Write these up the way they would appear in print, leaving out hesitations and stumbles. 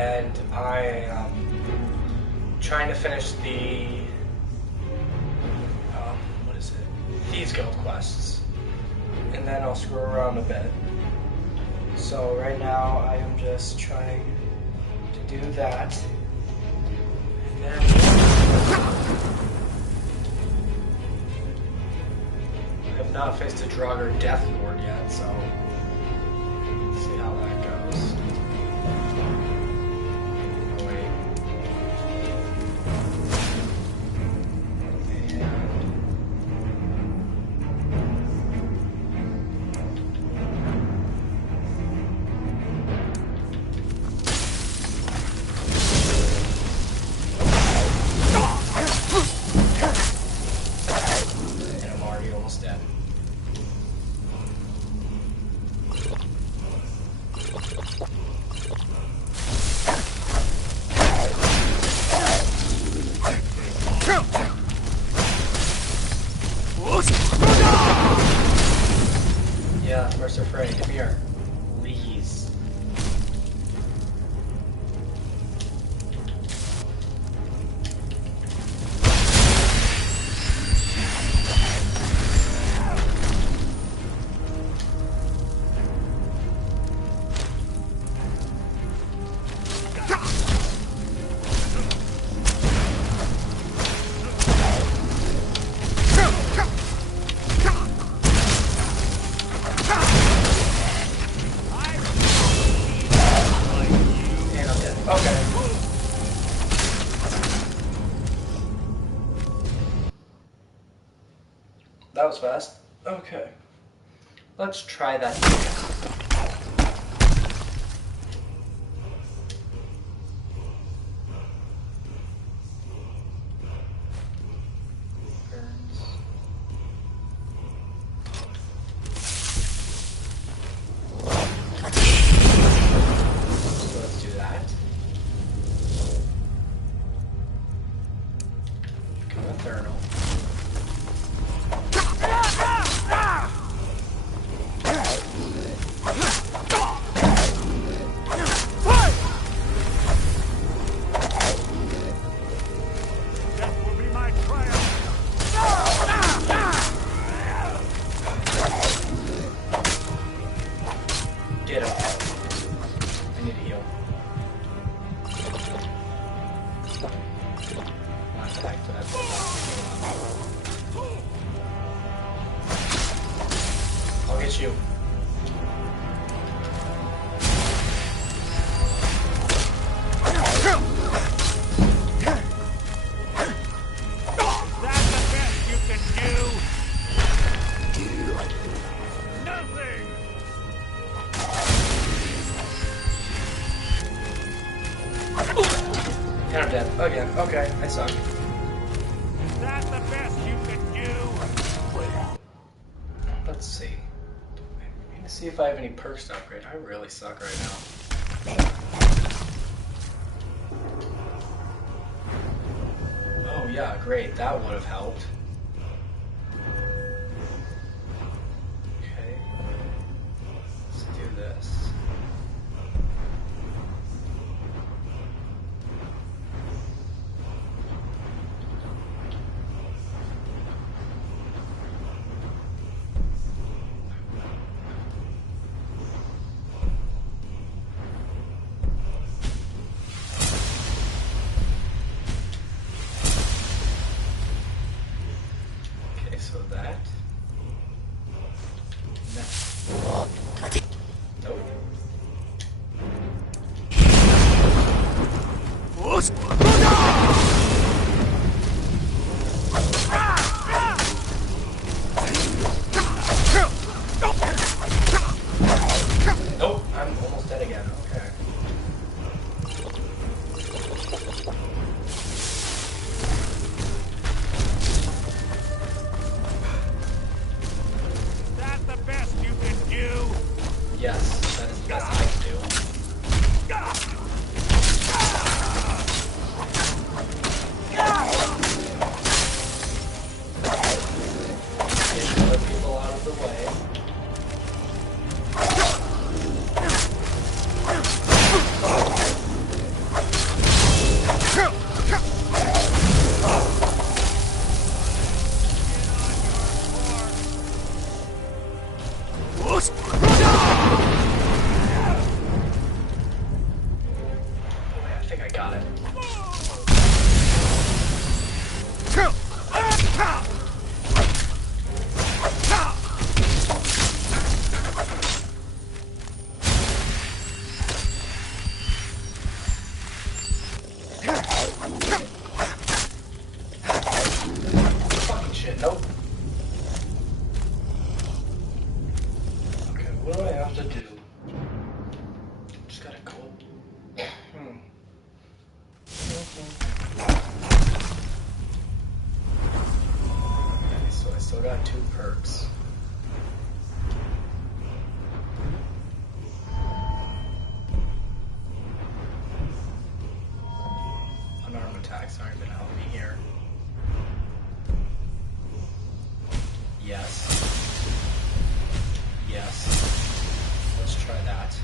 and I am trying to finish the what is it? Thieves Guild quests, and then I'll screw around a bit. So right now I am just trying to do that, and then I have not faced a Draugr Death Lord yet, so let's see how that goes. Oh wait. And I'm already almost dead. Yeah, Mercer Frey, come here. Please. And I'm dead. Okay. That was fast. Okay. Let's try that again. So let's do that. Become a Thurnal. That will be my triumph. Get him. I need to heal. Not back to that. I'll get you. That's the best you can do. Nothing. And I'm dead. Again. Okay, I suck. That's the best you can do. Let's see. I need to see if I have any perks to upgrade. I really suck right now. Oh yeah, great. That would have helped. Okay. Let's do this. Okay, so that. Nope. Nope, I'm almost dead again. Okay. That's the best you can do. Yes, that is the best I can do. got it. Fucking shit, nope. Okay, what do I have to do? Just gotta go. Okay, so I still got 2 perks. Unarmed attacks aren't gonna help me here. Yes. Yes. Let's try that.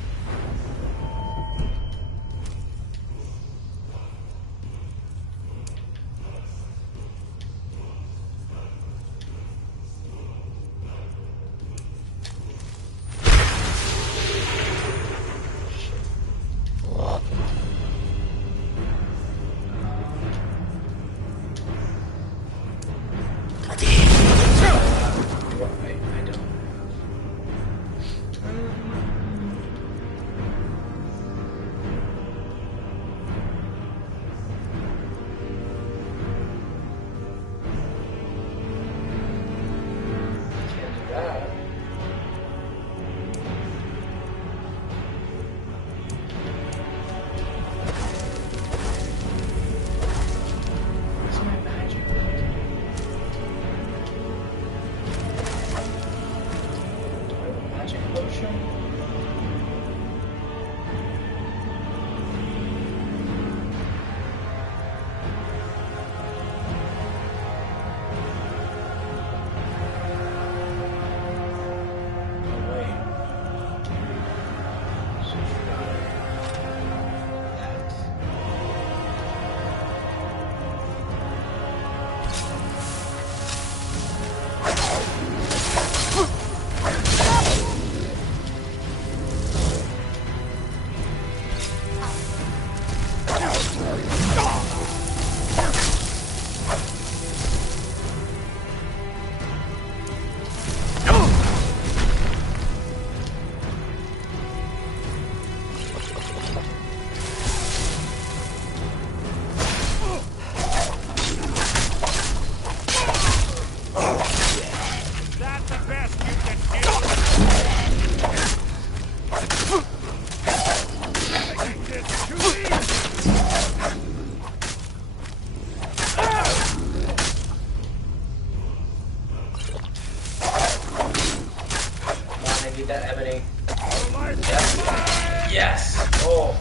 Yes! Oh,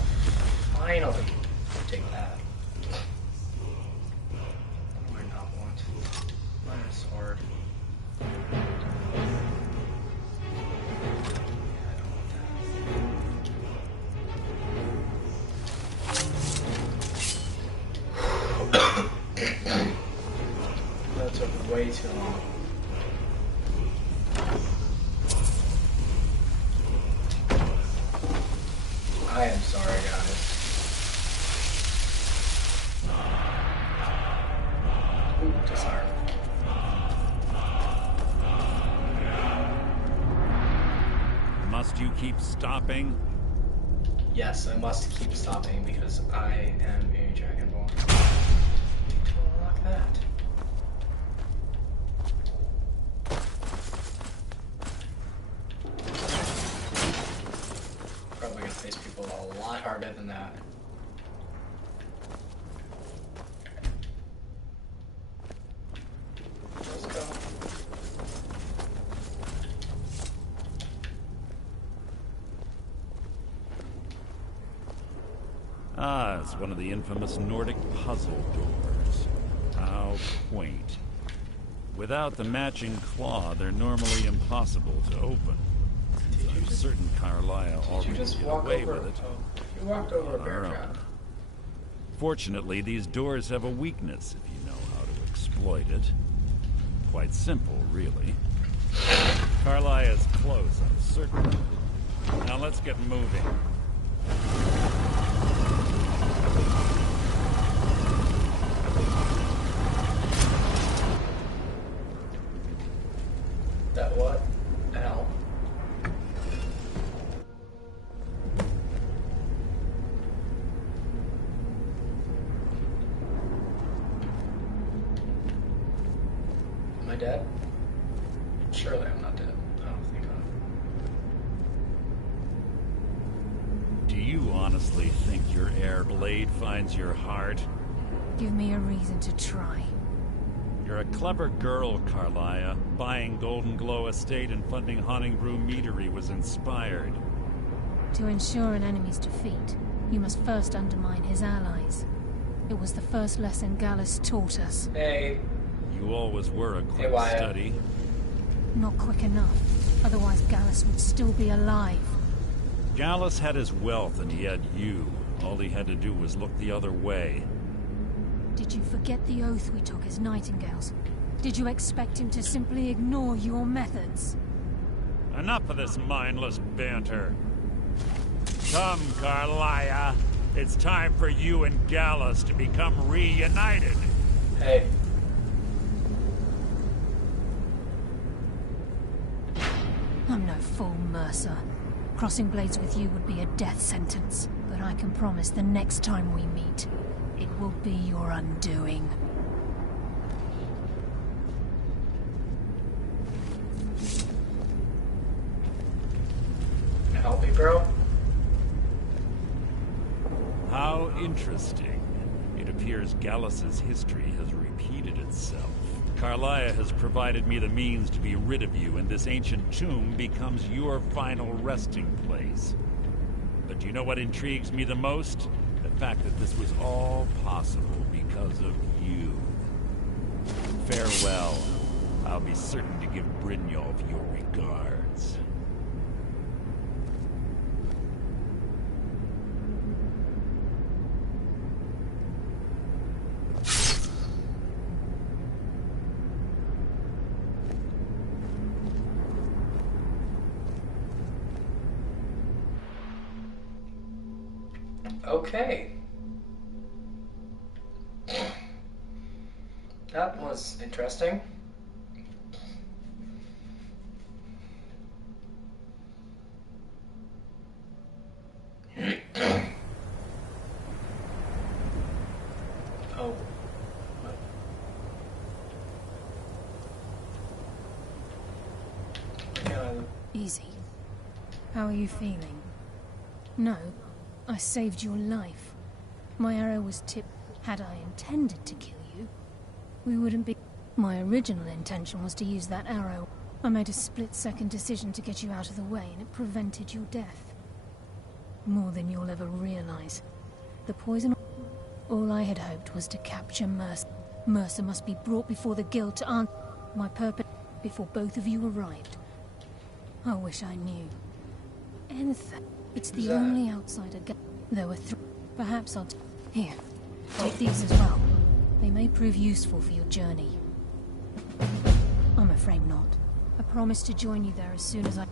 finally. Take that. What do I not want? Iron sword. Yeah, I don't want that. That took way too long. I am sorry, guys. Ooh, disarm. Must you keep stopping? Yes, I must keep stopping because I am a Dragonborn. Need to unlock that. Probably gonna face people a lot harder than that. Let's go. Ah, it's one of the infamous Nordic puzzle doors. How quaint. Without the matching claw, they're normally impossible to open. I'm certain Carlisle already did away with it. You walked over a On bear our trap. own. Fortunately, these doors have a weakness if you know how to exploit it. Quite simple, really. Carlisle is close, I'm certain. Now let's get moving. I dead? Surely I'm not dead. I don't think I'm. Do you honestly think your air blade finds your heart? Give me a reason to try. You're a clever girl, Carlia. Buying Golden Glow Estate and funding Haunting Brew Meadery was inspired. To ensure an enemy's defeat, you must first undermine his allies. It was the first lesson Gallus taught us. Hey. You always were a quick Wyatt. study. Not quick enough. Otherwise Gallus would still be alive. Gallus had his wealth and he had you. All he had to do was look the other way. Did you forget the oath we took as Nightingales? Did you expect him to simply ignore your methods? Enough of this mindless banter. Come, Carlia. It's time for you and Gallus to become reunited. Hey. I'm no fool, Mercer. Crossing blades with you would be a death sentence. But I can promise the next time we meet, it will be your undoing. Can you help me, bro? How interesting. It appears Gallus's history has repeated itself. Carlia has provided me the means to be rid of you, and this ancient tomb becomes your final resting place. But do you know what intrigues me the most? The fact that this was all possible because of you. Farewell. I'll be certain to give Brynjolf your regards. Okay. That was interesting. Oh. What? Easy. How are you feeling? No, I saved your life. My arrow was tipped. Had I intended to kill you, we wouldn't be... My original intention was to use that arrow. I made a split-second decision to get you out of the way, and it prevented your death. More than you'll ever realize. The poison... All I had hoped was to capture Mercer. Mercer must be brought before the guild to answer my purpose before both of you arrived. I wish I knew. Anything. It's the only outsider... There were three. Perhaps I'll... Here. Take these as well. They may prove useful for your journey. I'm afraid not. I promise to join you there as soon as I...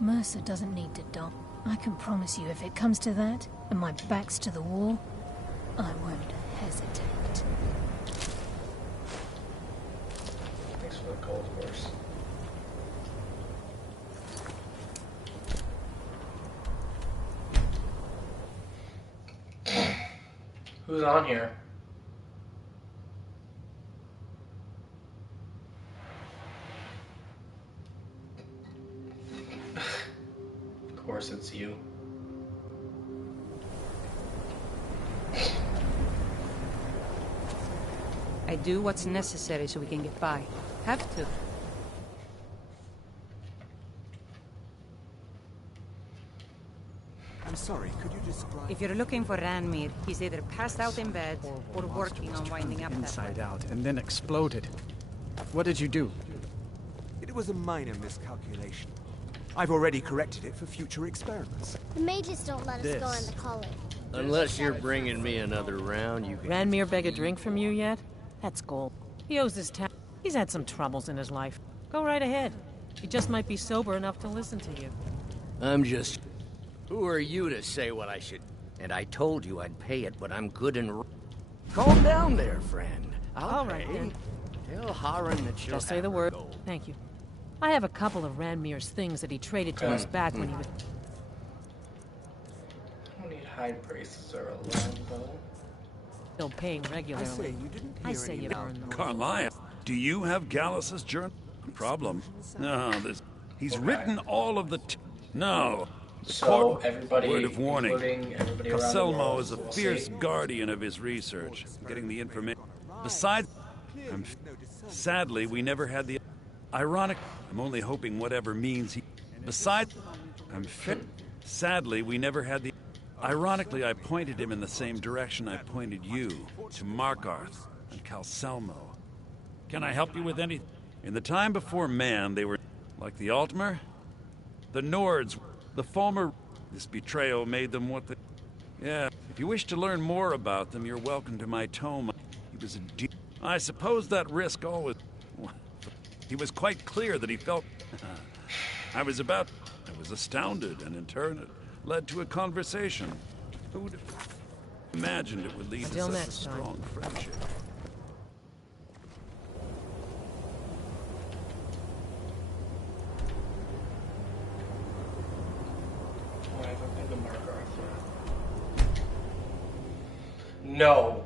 Mercer doesn't need to die. I can promise you if it comes to that, and my back's to the wall, I won't hesitate. Thanks for the gold horse. Who's on here? Of course it's you. I do what's necessary so we can get by. Have to. I'm sorry, could you describe... If you're looking for Ranmir, he's either passed out in bed or working on winding up that inside way. out and then exploded. What did you do? It was a minor miscalculation. I've already corrected it for future experiments. The mages don't let us go in the college. Unless you're bringing me another round, you can... Ranmir beg a drink from you yet? That's gold. He owes his town. He's had some troubles in his life. Go right ahead. He just might be sober enough to listen to you. I'm just... Who are you to say what I should... And I told you I'd pay it, but I'm good and... Calm down there, friend. I'll All pay. right, then. Tell Harren that she'll Just say have the her word. gold. Thank you. I have a couple of Ranmir's things that he traded to us back when he was... I don't need hide braces or a longbow. still paying I say, regularly. you didn't I hear say any you loud are in the... Carlia! Do you have Gallus's journal? Problem? No, he's written all of the... No. So everybody, word of warning. including everybody around the Calselmo world, is a will fierce see. guardian of his research, getting the information. Besides, sadly, we never had the... Ironic, I'm only hoping whatever means he... Besides, sadly, we never had the... Ironically, I pointed him in the same direction I pointed you, to Markarth and Calselmo. Can I help you with anything? In the time before man, they were like the Altmer, the Nords, the Falmer. This betrayal made them what they... Yeah, if you wish to learn more about them, you're welcome to my tome. He was a I suppose that risk always... He was quite clear that he felt... I was astounded, and in turn it led to a conversation. Who would have imagined it would lead to such a strong friendship? I haven't been to Markarth yet. No.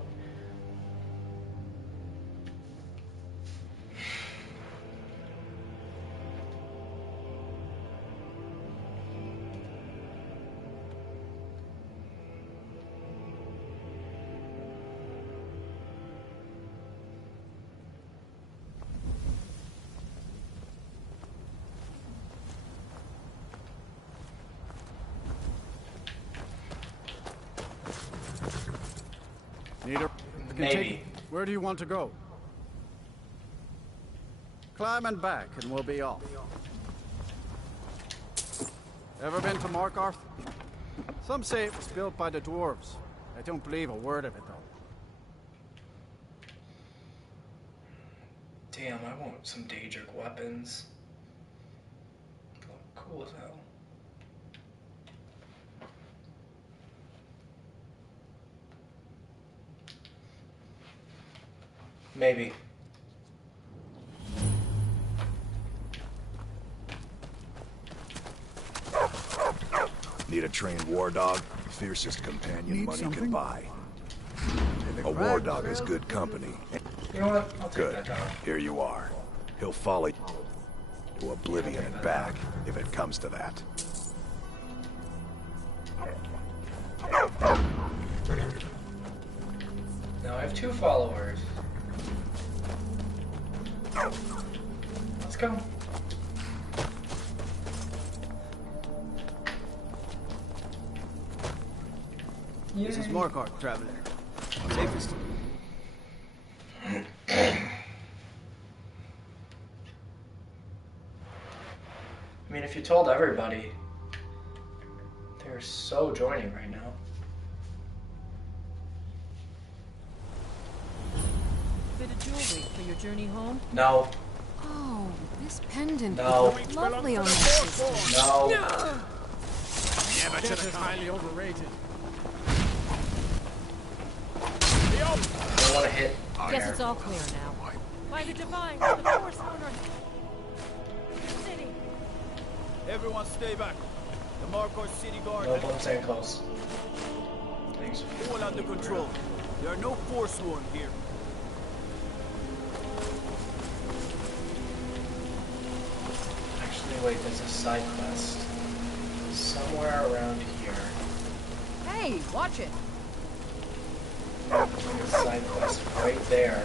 Maybe. Where do you want to go? Climb and back, and we'll be off. Ever been to Markarth? Some say it was built by the dwarves. I don't believe a word of it, though. Damn, I want some Daedric weapons. Look cool as hell. Maybe. Need a trained war dog? Fiercest companion money can buy. A war dog is good company. You know what? I'll take Good. that dog. Here you are. He'll follow you to oblivion and back, if it comes to that. Now I have 2 followers. Let's go. This is Markarth, traveler. Safest. I mean, if you told everybody, they're so joining right now. Bit of jewelry for your journey home? No. Oh, this pendant No. would look lovely on my sister. No. Death is highly overrated. I don't want to hit. Guess it's all clear now. By the Divine, the Force owner. City. Everyone stay back. The Markarth City Guard. No, don't stand close. Thanks. All under control. There are no Forsworn here. Actually, wait, there's a side quest somewhere around here. Hey, watch it. There's a side quest right there.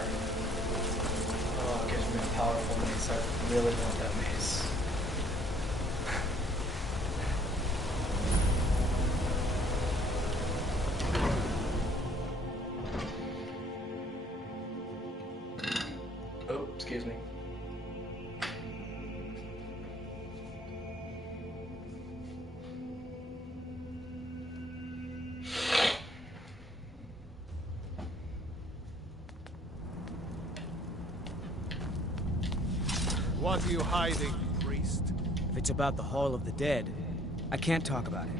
Oh, it gives me a powerful mace. I really want that mace. Oh, excuse me. What are you hiding, priest? If it's about the Hall of the Dead, I can't talk about it.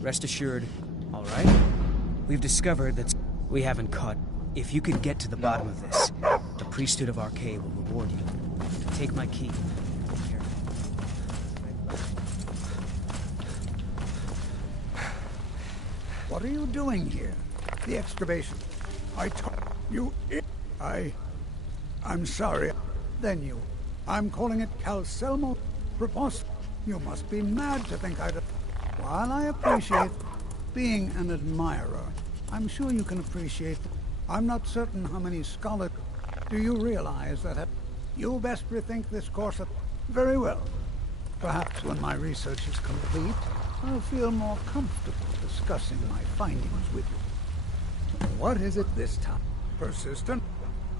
Rest assured, all right? We've discovered that we haven't caught. If you could get to the bottom of this, the priesthood of Arcade will reward you. Take my key. Here. What are you doing here? The excavation. I told you. I'm sorry. then, you? I'm calling it Calcelmo Propos. You must be mad to think I'd... While I appreciate being an admirer, I'm sure you can appreciate... I'm not certain how many scholars... Do you realize that... You best rethink this course of... Very well. Perhaps when my research is complete, I'll feel more comfortable discussing my findings with you. What is it this time? Persistent?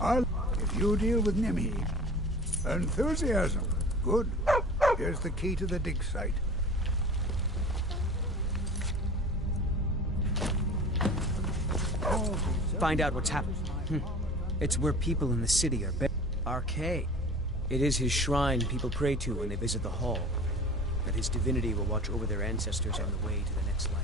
If you deal with Nimhi. Enthusiasm. Good. Here's the key to the dig site. Find out what's happened. It's where people in the city are buried. Arcade. It is his shrine people pray to when they visit the hall. That his divinity will watch over their ancestors on the way to the next life.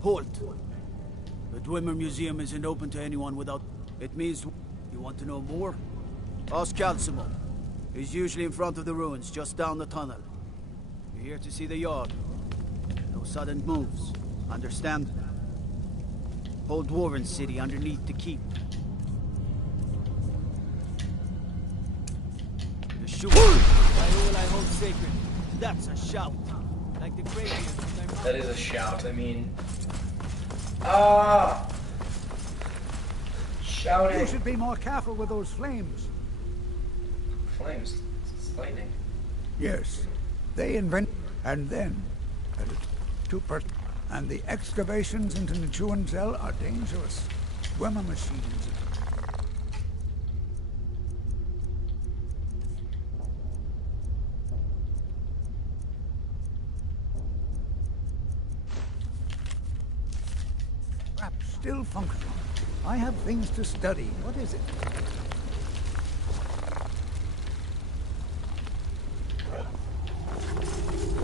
Halt! The Dwemer Museum isn't open to anyone without... It means... You want to know more? Ask Calcimo. He's usually in front of the ruins, just down the tunnel. You're here to see the yard. No sudden moves. Understand? Whole Dwarven city underneath the keep. The shoot. By all I hold sacred. That's a shout. Like the graveyard. That is a shout, I mean... Shouting. You should be more careful with those flames. Flames? It's lightning. Yes. They invent... And then... And the excavations into Nichuanzel are dangerous. Dwemer machines. Still functional. I have things to study. What is it?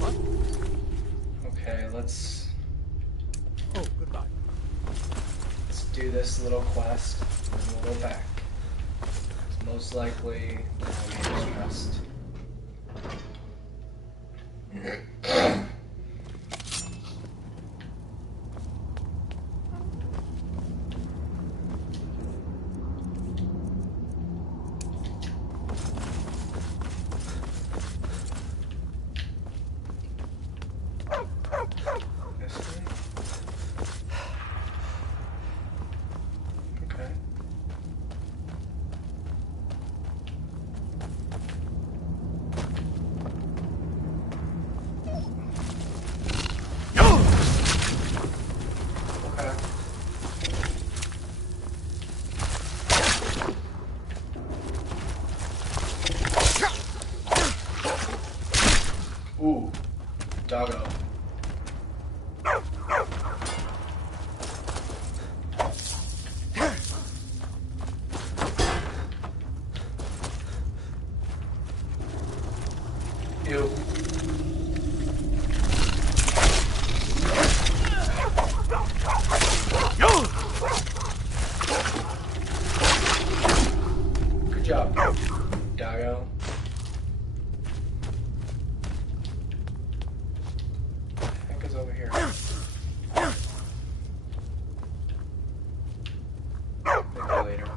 What? Okay, let's... Oh, goodbye. Let's do this little quest, and we'll go back. Most likely, we'll be distressed. Ooh, doggo. Ew. Good job, doggo. Over here. Maybe later.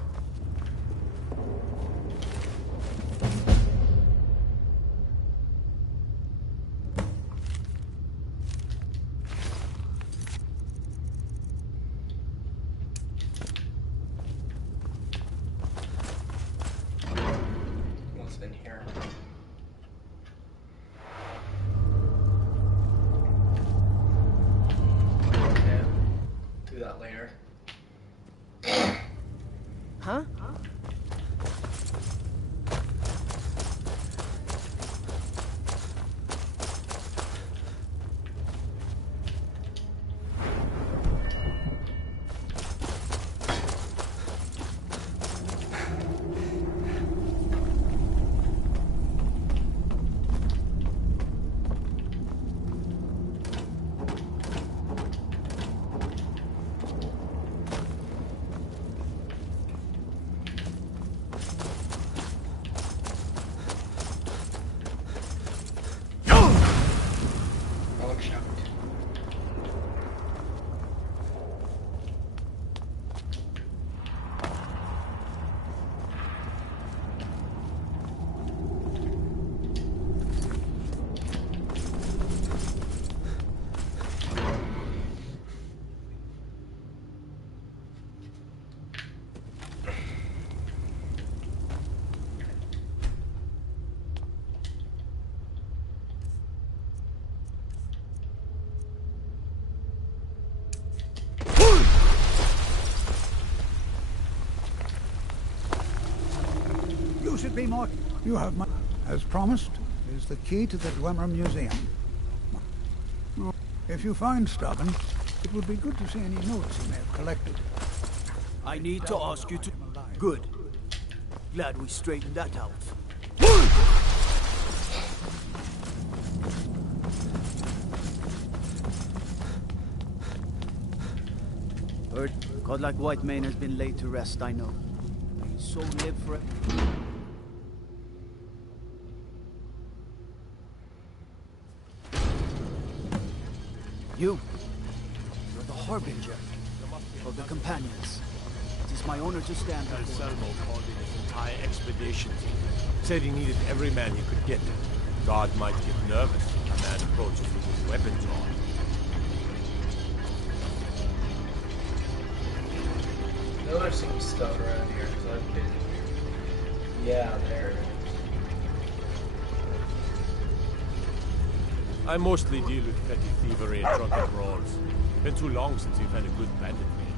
What's in here? Do that later. Huh? You should be more... You have my... As promised, is the key to the Dwemer Museum. If you find Stubborn, it would be good to see any notes he may have collected. I need to ask you to... Good. Glad we straightened that out. Heard, godlike Whitemane has been laid to rest, I know. So live forever. You're the Harbinger of the Companions. It is my honor to stand before you. Anselmo called in his entire expedition team. Said he needed every man he could get. God might get nervous if a man approaches with his weapon drawn. I know there's some stuff around here because I've been here. Yeah, there it is. I mostly deal with petty thievery and drunken brawls. Been too long since we've had a good bandit raid.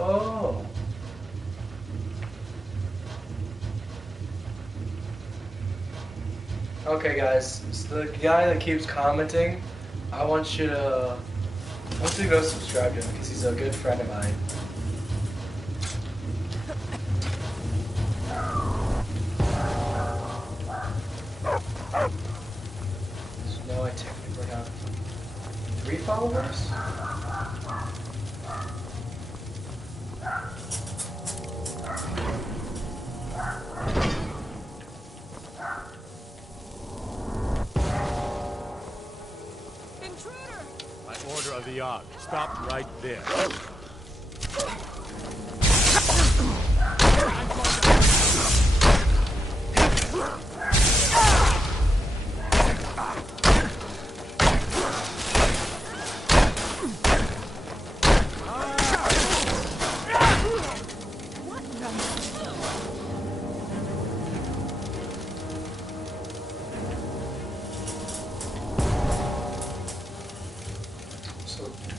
Oh. Okay, guys. So the guy that keeps commenting, I want you to go subscribe to him because he's a good friend of mine. So now I technically have 3 followers. Of the Ark. Stop right there.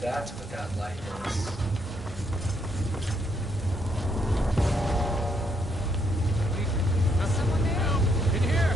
That's what that light is. Someone down! In here!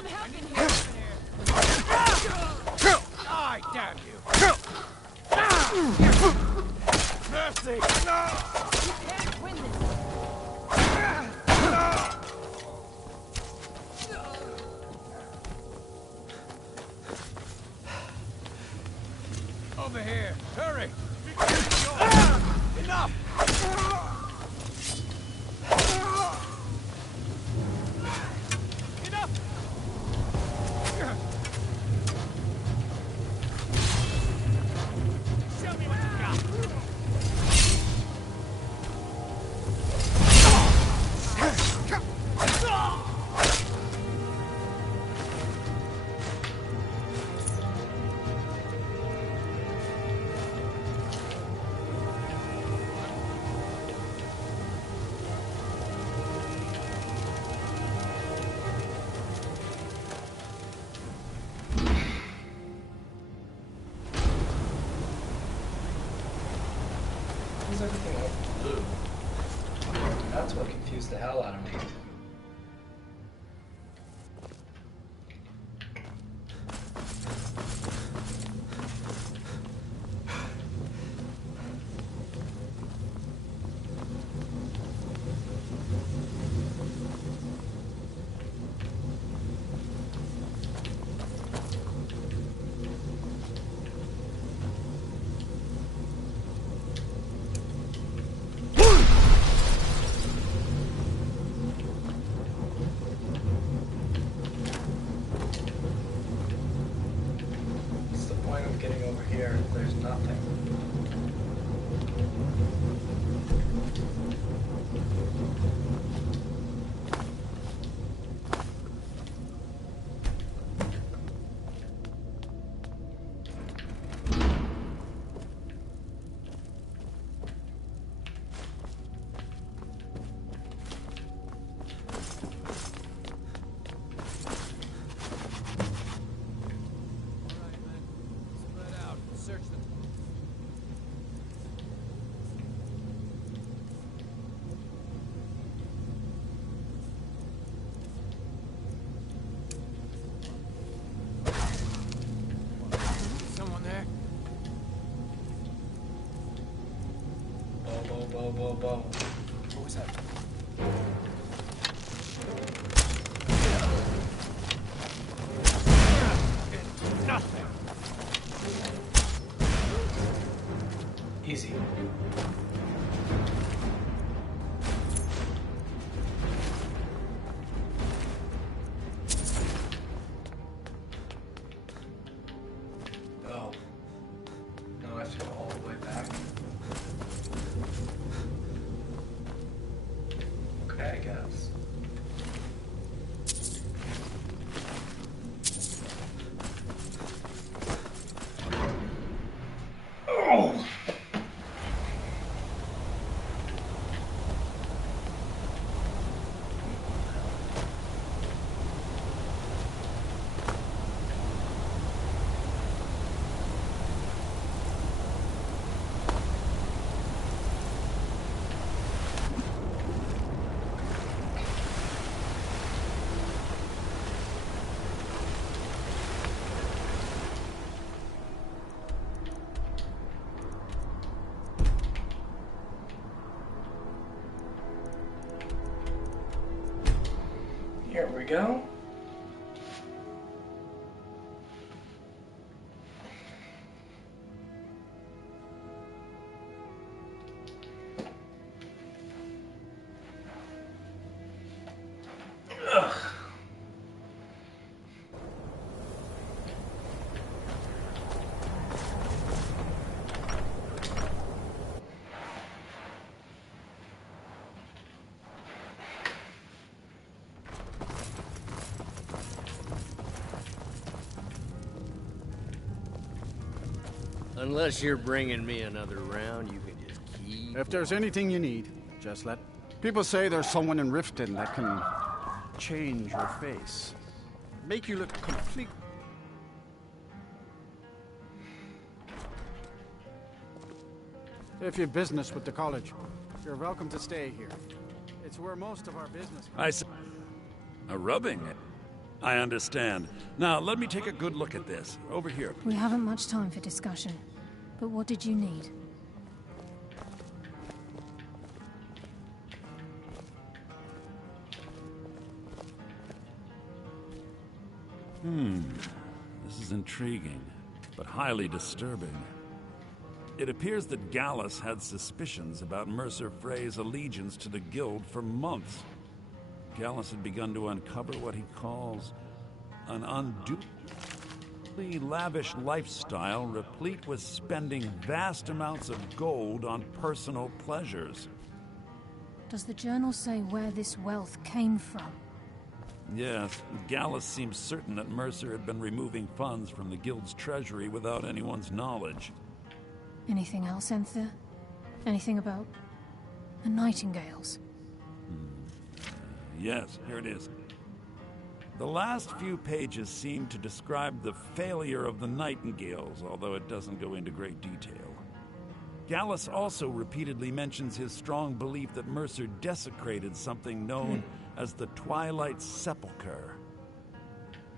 some help in here. Die, damn you! Mercy! No! You can't win this. Over here! Hurry! Enough! Enough! Show me what you got! Who's everything like blue? That's what confused the hell out of me. What's the point of getting over here if there's nothing? Someone there? Bo. What was that? Nothing. Easy. Oh. Now I have to go all the way back. Okay, I guess. Oh! Here we go. Ugh. Unless you're bringing me another round, you can just keep... If there's anything you need, just let... People say there's someone in Riften that can change your face. Make you look complete... If you've business with the college, you're welcome to stay here. It's where most of our business... A rubbing. I understand. Now, let me take a good look at this. Over here. We haven't much time for discussion. But what did you need? This is intriguing, but highly disturbing. It appears that Gallus had suspicions about Mercer Frey's allegiance to the Guild for months. Gallus had begun to uncover what he calls an unduly lavish lifestyle replete with spending vast amounts of gold on personal pleasures. Does the journal say where this wealth came from? Yes, Gallus seems certain that Mercer had been removing funds from the Guild's treasury without anyone's knowledge. Anything else, Enther? Anything about the Nightingales? Yes, here it is. The last few pages seem to describe the failure of the Nightingales, although it doesn't go into great detail. Gallus also repeatedly mentions his strong belief that Mercer desecrated something known as the Twilight Sepulchre.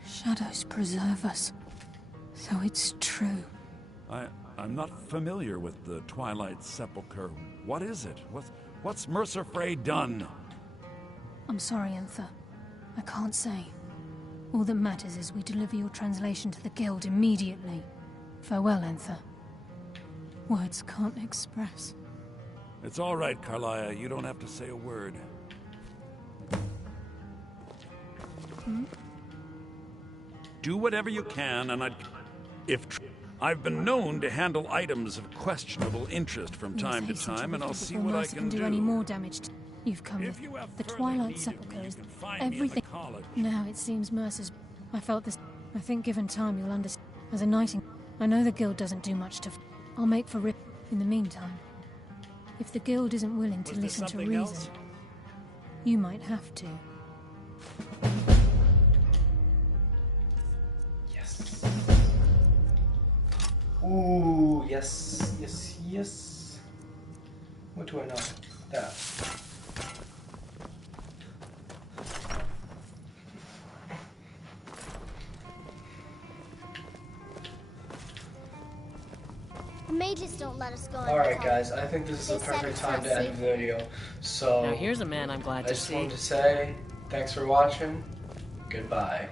Shadows preserve us. So it's true. I'm not familiar with the Twilight Sepulchre. What is it? What's Mercer Frey done? I'm sorry, Enther. I can't say. All that matters is we deliver your translation to the Guild immediately. Farewell, Enther. Words can't express. It's all right, Carlia. You don't have to say a word. Do whatever you can, and I've been known to handle items of questionable interest from time to time, and I'll see what I can do. Any more damage you've come with. The Twilight Sepulchre is everything. Now it seems Mercer's. I felt this. I think given time you'll understand. As a Nightingale, I know the Guild doesn't do much to. I'll make for rip. In the meantime, if the Guild isn't willing to listen to reason, you might have to. Yes. Ooh, yes, yes, yes. What do I know? That. The mages don't let us go. Alright guys, I think this is the perfect time to end the video. So Now here's a man I'm glad to see. I just wanted to say, thanks for watching. Goodbye.